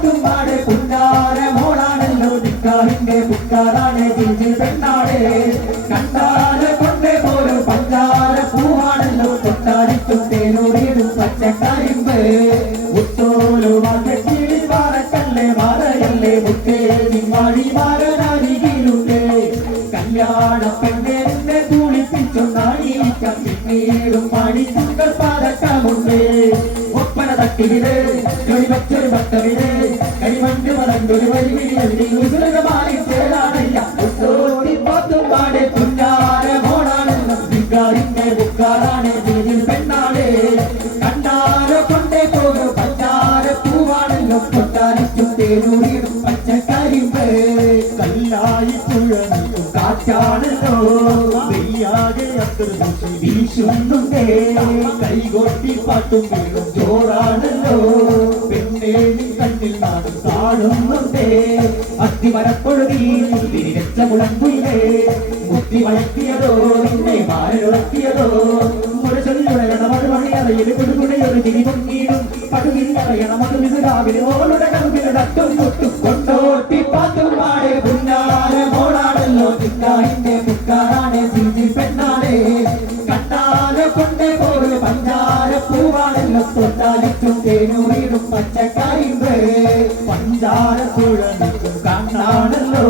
പാത്തുമ്പാടെ പുന്നാര മോളാണല്ലോ നിക്കാഹിന്റെ പുക്കാറാണ് ജിഞ്ചിൽ പെണ്ണാടെ കണ്ടാല് കൊണ്ടേ പോലും പഞ്ചാര പൂവാണല്ലോ തൊട്ടാരിക്കും തേനൂരിടും പച്ചക്കരിമ്പ് മുത്തോലു മാറ്റക്കിളി പാറക്കല്ലേ മാറയല്ലേ മുത്തേ നിമ്മാടി മാറനാരികിലുണ്ട് കല്യാണ പെണ്ണെ കുളിപ്പിച്ചു നാണിക്കാൻ പിന്നീടും മണിക്കുകൾ പാതക്കമുണ്ട് ഒപ്പന തട്ടിവിട് വെച്ചൊരു ഭക്തവിട് കരിമണ്ണ് വളർന്നൊരു വലിയ ചേരാനയ്യ പാത്തുമ്പാടെ പുന്നാര മോളാണെന്ന് വികാരിന്റെ ബുക്കാറാണ് ജീവിൽ പെണ്ണാണ് കണ്ടാരോ കൊണ്ടേ പോകും പഞ്ചാര പൂവാണല്ലോ കൊട്ടാരിക്കും തേനൂരിടും പച്ചക്കരിമ്പ് കല്ലായി പുഴനും കാറ്റാണല്ലോ വെയ്യാതെ അത്ര വീശുന്നുണ്ടേ കൈകൊട്ടി പാട്ടും വീടും ജോറാണല്ലോ പെണ്ണേ നീ കണ്ണിൽ നാടും കാണുന്നുണ്ടേ അത്തിമരപ്പൊഴുതി തിരിവെച്ച മുളങ്കുയിലേ മുത്തി വളർത്തിയതോ നിന്നെ മാരനുറക്കിയതോ മുരചൊല്ലുടയണ മറുപടിയറയിൽ കൊടുകുടയൊരു തിരി പൊങ്ങിയിടും പടുവില്ലറയണ മധുവിത് രാവിലെ ഓളുടെ കറുകിലടത്തും മുട്ടും കൊണ്ടോട്ടി പാത്തുമ്പാടെ പുന്നാര മോളാണല്ലോ നിക്കാഹിന്റെ മുക്കാറാണ് ജിഞ്ചിൽ പെണ്ണാണ് കണ്ടാലെ കൊണ്ടേ പോലും പഞ്ചാര പൂവാണല്ലോ തൊട്ടാലിക്കും തേനൂരിടും പച്ചക്കരിമ്പ് പഞ്ചാര തുഴനിക്കും കണ്ണാണല്ലോ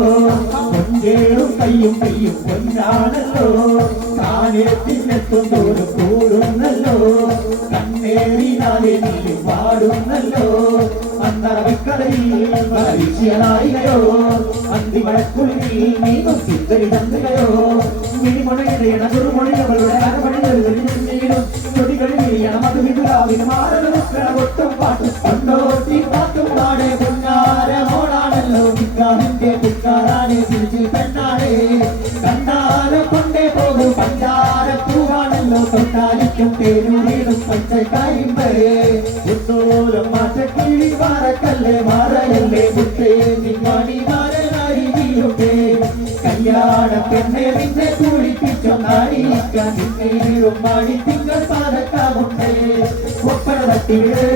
കൊഞ്ചേടും കയ്യും പൊന്നാണല്ലോ കാനത്തിനെത്തും തോറും കൂടുന്നല്ലോ കണ്ണേറിനാലെ നീ പാടുന്നല്ലോ അന്തറവിക്കടയിൽ മനുഷ്യനായികയോ അന്തിമഴക്കുള്ളിൽ നീങ്ങും ചിന്തരിതന്നുകയോ മിനിമൊഴയിടയണ കുറുമൊഴിയവളുടെ അരമണികളിലും ചൊടികളിൽ മധുവിധുരാവിന് മാറണ ഒട്ടും പാട്ടും കൊണ്ടോട്ടി പാത്തുമ്പാടെ പുന്നാര മോളാണല്ലോ നിക്കാഹിന്റെ പുക്കാറാണ് തിരിച്ചിൽ പെണ്ണാണ് കണ്ടാലെ കൊണ്ടേ പോകും പഞ്ചാര പൂവാണല്ലോ തൊട്ടാലിക്കും തേനൂരിടും പച്ചക്കരിമ്പ് ഉത്തോലം മാറ്റക്കിളി മാറക്കല്ലേ മാറയല്ലേ മുത്തേ നിമ്മാടി മാറനാരികിലുണ്ടേ കല്യാണ പെണ്ണെ നിന്നെ കുളിപ്പിച്ചോ നാടിക്കാൻ നിന്നേടും മാടി തിങ്കൾ പാതക്കാമുണ്ടേ ഒപ്പന തട്ടിവിട്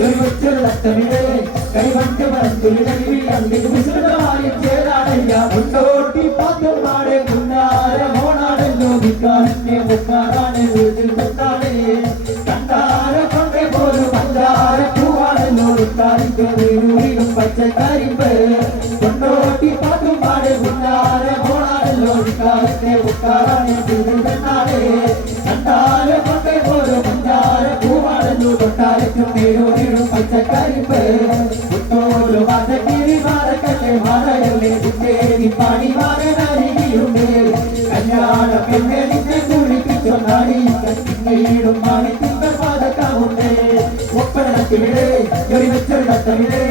ഒരു വെച്ചൊരു തട്ടവിട് കൈവണ്ട് മറന്തുമായി ചേരാനയ്യ മുണ്ടോട്ടി പാത്തുമ്പാടെ പുന്നാര മോണാണല്ലോ വികാരന്റെ മുക്കാറാണ് വീട്ടിൽ പെട്ടാണ് കണ്ടാര കൊണ്ടേ പോലും പഞ്ചാര പൂവാണല്ലോ ും പച്ചക്കരിമ്പ് കൊണ്ടോട്ടി പാത്തുമ്പാടെ പുന്നാര മോണാണല്ലോ വികാരന്റെ മുക്കാറാണ് വീട്ടിൽ പെട്ടാണ് കണ്ടാര കൊണ്ടേ പോലും പഞ്ചാര പൂവാണല്ലോ തൊട്ടാരക്കും തേനൂരിടും പച്ചക്കരിമ്പ് മുത്തോലു മാറ്റക്കിളി മാറക്കല്ലേ മാറയല്ലേ കുട്ടേരി പാടി മാറനാരികിലുണ്ട് കല്യാണ പെണ്ണെ നിന്നെ കുളിപ്പിച്ചോ നാടിക്കാൻ പിന്നീടും മാണിത്തിങ്കൾ പാതക്കാമുണ്ട് ഒപ്പന തട്ടിവിട് ഒരു വെച്ചൊരു തട്ടവിട്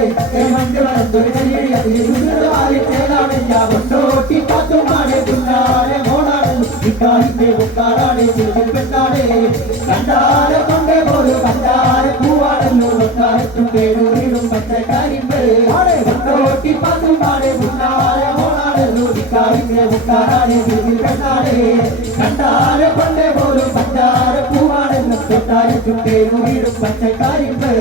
മഞ്ഞ വളർന്നൊരു ചേരാനയ്യ കൊണ്ടോട്ടി പാത്തുമ്പാടെ പുന്നാര മോളാണ് നിക്കാഹിന്റെ മുക്കാറാണ് ജീവിൽ പെണ്ണാണ് കണ്ടാര കൊണ്ടേ പോലും പഞ്ചാര പൂവാണല്ലോ തൊട്ടാരത്തും തേനൂരിടും പച്ചക്കരിമ്പ് കൊണ്ടോട്ടി പാത്തുമ്പാടെ പുന്നാര മോളാണല്ലോ നിക്കാഹിന്റെ മുക്കാറാണ് ജീവിൽ പെണ്ണാണ് കണ്ടാര കൊണ്ടേ പോലും പഞ്ചാര പൂവാണല്ലോ തൊട്ടാരത്തും തേനൂരിടും പച്ചക്കരിമ്പ്